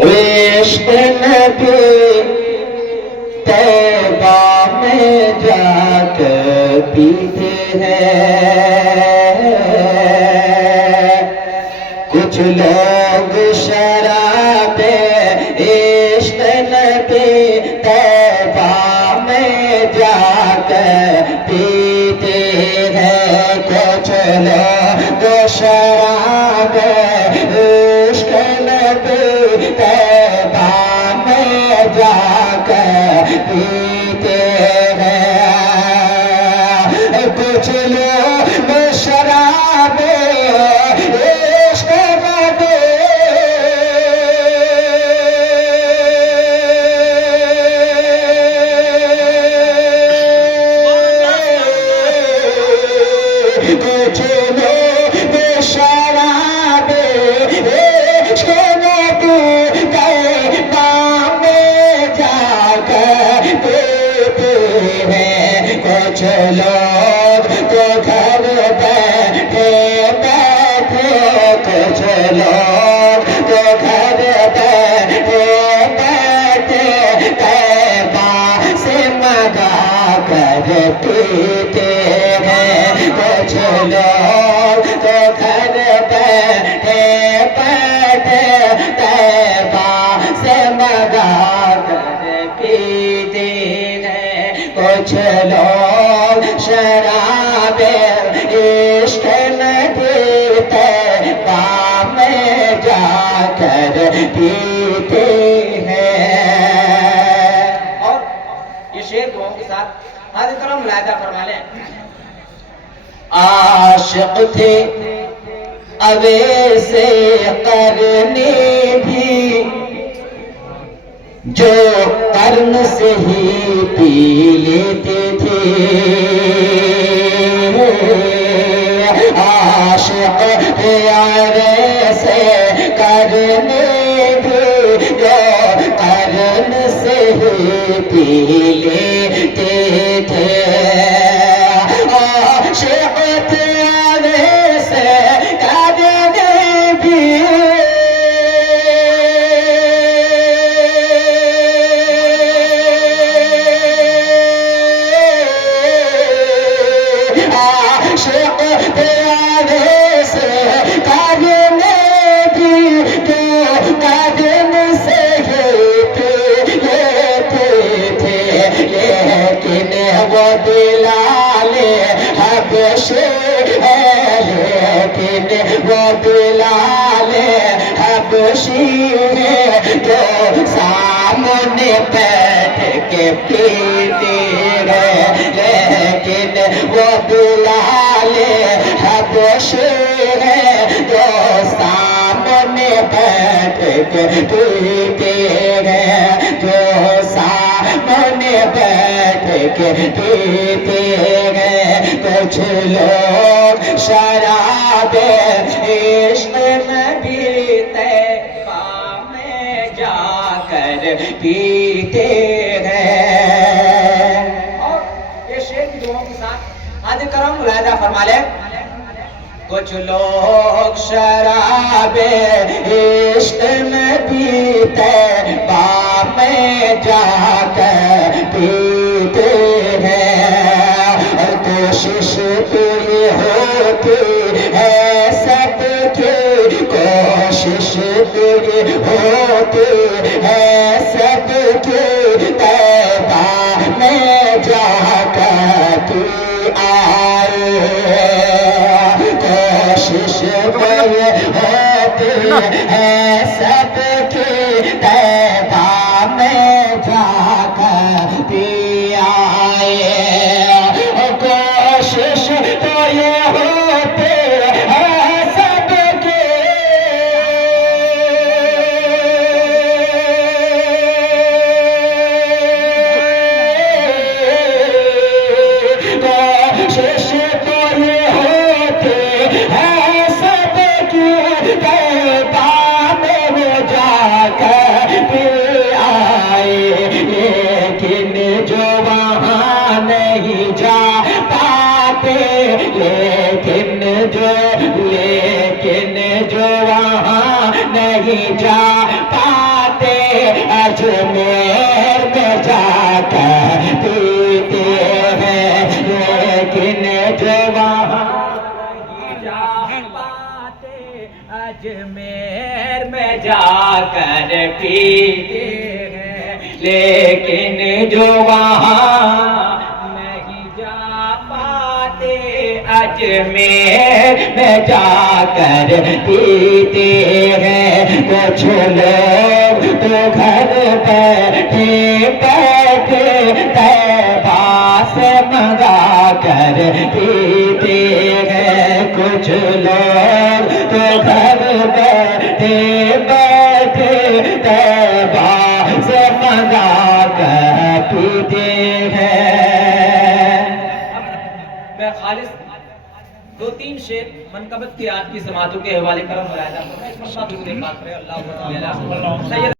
عشق نبی طیبہ میں جا کر پیتے ہیں، کچھ لوگ شراب عشق نبی طیبہ میں جا کر پیتے ہیں، کچھ لوگ شراب عشق نبی طیبہ میں جا کر پیتے ہیں، کچھ لوگ شراب عشق نبی کچھ لوگ شراب عشق نبی طیبہ میں جا کر پیتے ہیں، کچھ لوگ تو گھر بیٹھے بیٹھے، کچھ لوگ تو گھر بیٹھے بیٹھے طیبہ سے منگا کر پیتے ہیں، کچھ لوگ تو گھر بیٹھے بیٹھے طیبہ سے منگا کر پیتے ہیں، کچھ لوگ شراب عشق نبی طیبہ میں جا کر پیتے ہیں۔ اور یہ شعر دعاؤں کے ساتھ حاضر کرم ملاحظہ فرما لیں۔ عاشق تھے اویس قرنی بھی، جو قرن سے ہی پی لیتے تھے، عاشق تھے اویس قرنی بھی، جو قرن سے ہی پی لیتے تھے، عاشق تھے اویس قرنی بھی، عاشق تھے اویس قرنی بھی، جو قرن سے ہی پی لیتے تھے، لیکن وہ بلال حبشی ہے، لیکن وہ بلال حبشی ہے، جو سامنے بیٹھ کے پیتے ہیں، لیکن وہ بلال حبشی ہے، جو سامنے بیٹھ کے پیتے ہیں، جو سامنے بیٹھ کے پیتے ہیں، کچھ لوگ شراب عشق نبی طیبہ میں جا کر پیتے ہیں۔ اور یہ شعر کی دعاؤں کے ساتھ حاضر کرم ملاحظہ فرما لیں۔ کچھ لوگ شراب عشق نبی طیبہ میں جا کر پیتے ہیں، کوشش پوری ہوتی ہے سب کی، کوشش پوری ہوتی ہے سب کی، طیبہ میں جا کر پی آئے، کوشش پوری ہوتی ہے سب کی، طیبہ میں جا کر پی آئے، کوشش تو یہ ہوتی ہے سب کی، کوشش تو یہ ہوتی ہے سب کی، طیبہ میں وہ جا کر پی آئے، لیکن جو وہاں نہیں جا پاتے، لیکن جو وہاں نہیں جا پاتے، جا کر پیتے ہیں، لیکن جو وہاں نہیں جا پاتے اجمیر میں جا کر پیتے ہیں۔ کچھ لوگ تو گھر بیٹھے بیٹھے طیبہ سے منگا کر پیتے ہیں، کچھ لوگ تو گھر بیٹھے بیٹھے طیبہ سے منگا کر پیتے ہیں۔ میں خالص دو تین شعر منقبت کی آج کی سماعتوں کے حوالے کرم ملاحظہ کروں۔ اس مرتبہ درود پاک پڑھیں۔ اللہ